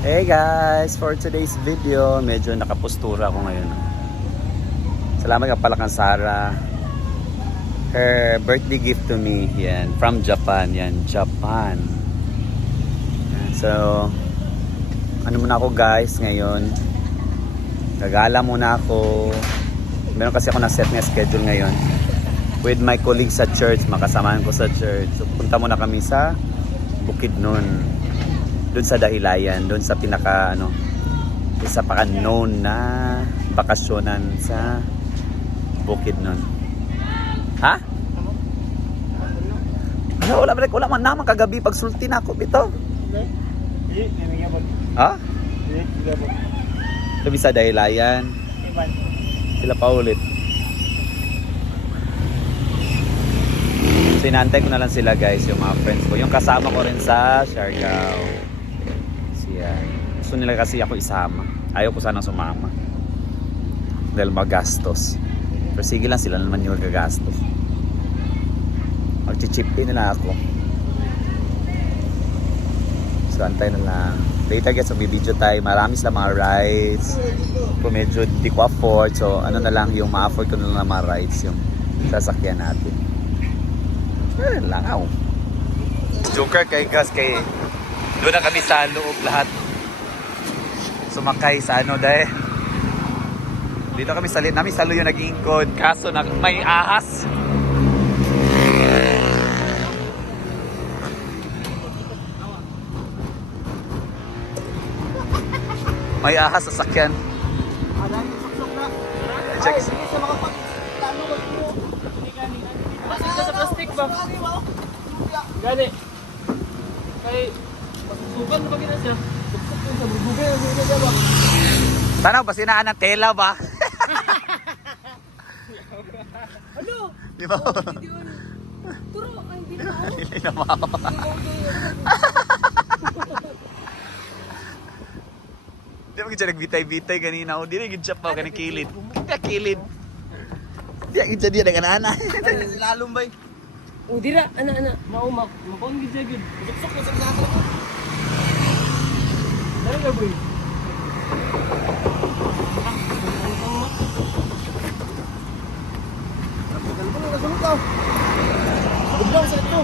Hey guys, for today's video, medyo nakapustura ako ngayon. Salamat ka pala kang Sarah. Her birthday gift to me, yan, from Japan, yan, Japan. So, ano muna ako guys ngayon? Gagala muna ako. Meron kasi ako na-set na schedule ngayon with my colleagues sa church, makasamahan ko sa church. So, punta muna kami sa Bukidnon. Doon sa Dahilayan, doon sa pinaka isa pa known na bakasyonan sa Bukidnon. Ha? Wala man naman kagabi pag sulti na ako bito. Ha? Sabi sa Dahilayan. Sila pa ulit. Sinantay ko na lang sila guys, yung mga friends ko. Yung kasama ko rin sa Siargao. Gusto nila kasi ako isama. Ayaw ko sana sumama dahil magastos. Pero sige lang, sila naman yung gagastos. Mag-chip in na ako. So antay na lang. Later guys, magbibideo tayo. Marami sa mga rides. Kung medyo di ko afford, so ano na lang yung ma-afford ko na lang mga rides, yung sasakyan natin. Ayun lang ako. Joker kay gas kay doon na kami sa loob lahat. Sumakay sa dahil dito kami sa namin salo yung nag-iingkod, kaso may ahas. May ahas sa sakyan. Check. Sa plastic ba? Gani. Kay sukan ba gina siya? Sa bubuga ba? Tanaw ba sinaan ng tela ba? Ano? Di ba? Turo, hindi na ako. Hindi na mao. Di ba gid nagbitay-bitay kanina o dili gid siya pa kanang kilid. Kilid. Di gid dia dengan ana. Lalom bay. O dira, ana. Maumak. Mapon gid siya gid. Suksok sa ako. Dali na boy. Udang sa ito.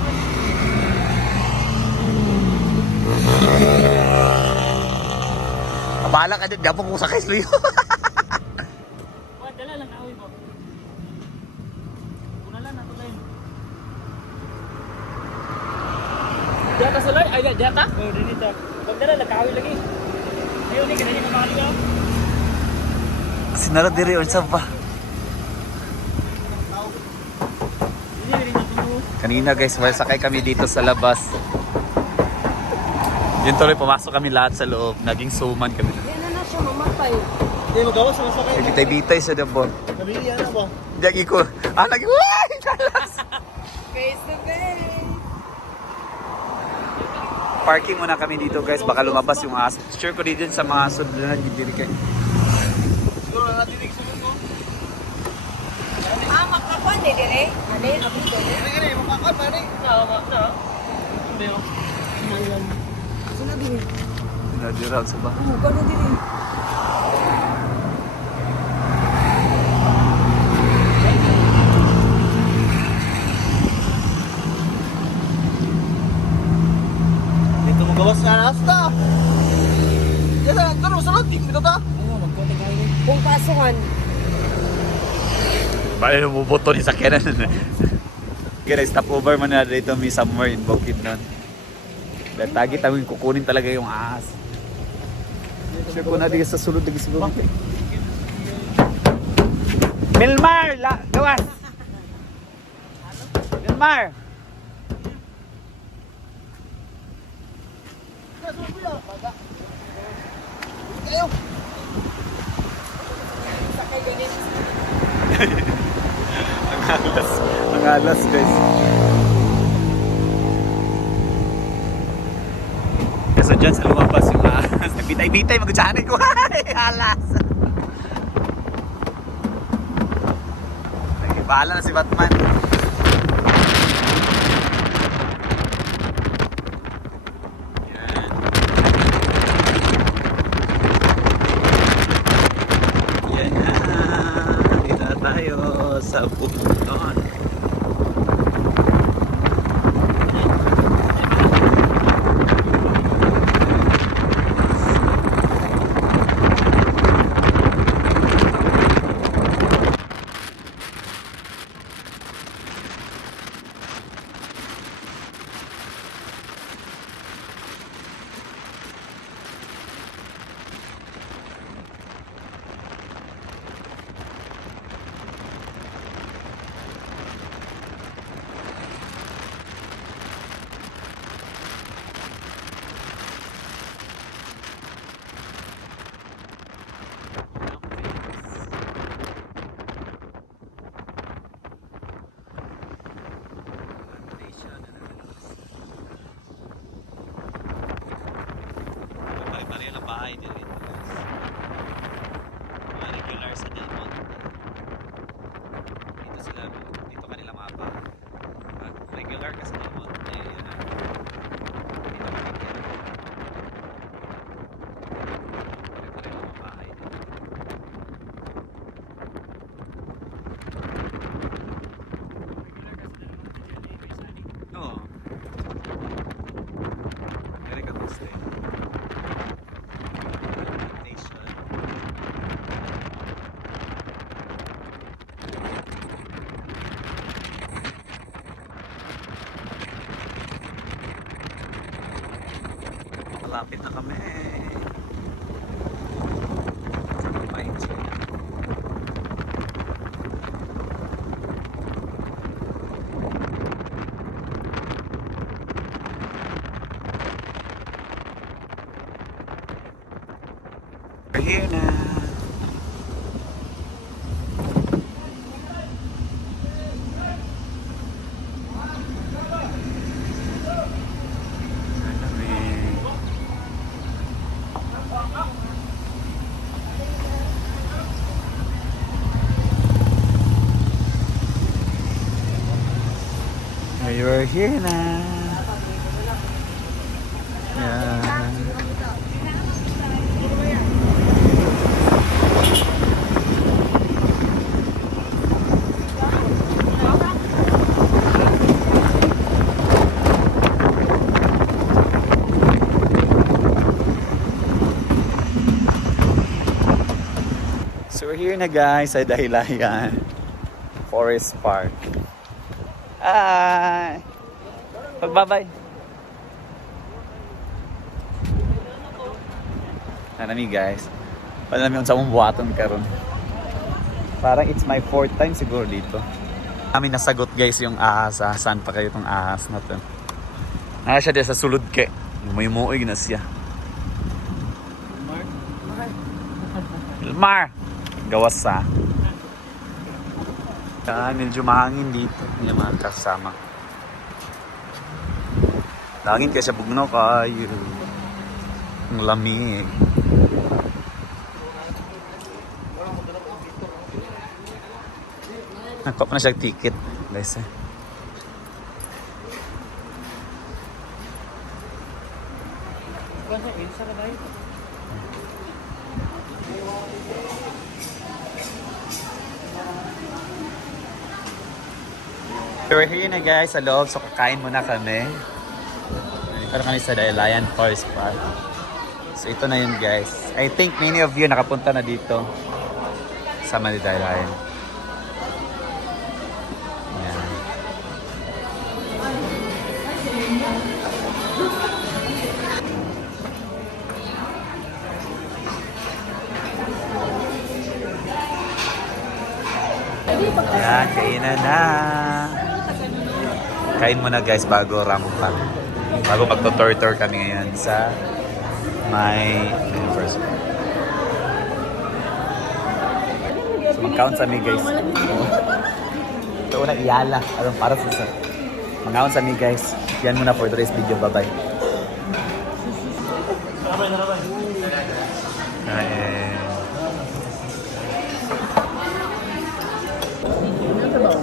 Abala ka din, dapat kung sakay sluyo. Dala lang kahoy ba? Una lang nato lain. Jata sulay? Ay, jata? Oh, dinita. Pagdala lang kahoy lagi. Ayaw ni kanina ka makaligaw. Sinara diri or sa ba? Kanina guys, while sakay kami dito sa labas. Yun tuloy, pumasok kami lahat sa loob. Naging suman kami. Yan na siya mamatay. Hindi mo gawas sa sakay. Bitay-bitay sa dabo. Nabili na ba? Diyan ko. Naging, why! Kalas! Face to face. Parking muna kami dito guys, baka lumabas yung aso. Sure ko din sa mga sundan na diri kay. Siguro na natinig sa mundo. Makapan din dire. Ano yung abis ko? Sige, makakat na ni. Sa. Hindi oh. Sinabi niya. Nadira sa ba? Gano'n din eh. Dito mo gawas na nasta. Yan na, taro sa loting dito ta. Kung pasokan. Bale bumuboto ni sakyanan. Kaya stop over man na dito may somewhere in Bukidnon. Dahil tagi tawin kukunin talaga yung ahas. Sure ko na di sa sulod lagi siguro. Milmar! Gawas! Milmar! Kayo. Sakay ganit. Ang alas guys. So dyan sa lumabas yung ahas. Nagbitay-bitay, mag-utsahanay ko. Alas! Bahala na si Batman. Yan. sa pupuntahan. Pare-pareho ng bahay din ito, guys. Mga regular sa Del Monte. Dito kanila mga bahay. Pag regular ka sa Del Monte, yun na. Dito makikita. Pare-pareho ng bahay din. Oo. Very good to stay. Malapit na kami. Sa Campeche. We're here na. We're here na. Yeah. So we're here na guys sa Daylayan Forest Park. Hi! Pagbabay! Nanami guys. Wala namin sa mong buhaton karon. Parang it's my 4th time siguro dito. Kami nasagot guys yung ahas. Saan pa kayo itong ahas na to? Naka siya din sa sulod ke. Umuy-umuy na siya. Ilmar! Gawas sa. Medyo mahangin dito. Yung mga kasama. Langin kaya siya bugnaw kayo. Ang lamig. Nakop na siya ticket. Guys eh. We're here na guys sa loob, so kakain muna kami. Dito kami sa Daylayan Forest Park. So ito na yun guys. I think many of you nakapunta na dito sa Daylayan. Yan. Yan, kainan na. Kain muna guys bago rampa. Bago magto-tour-tour kami ngayon sa my first. So mag-count sa mi guys. Ito una iyala. Anong para sa mag-count sa mi guys. Yan muna for today's video. Bye-bye.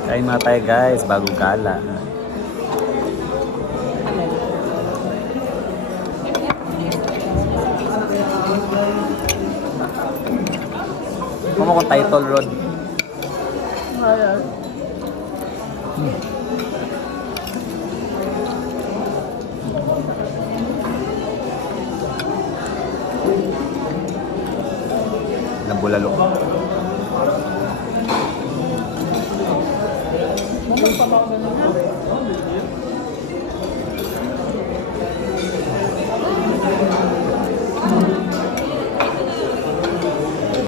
Kain mga tayo guys bago gala. Kung mo kung title road. Ng bulalo.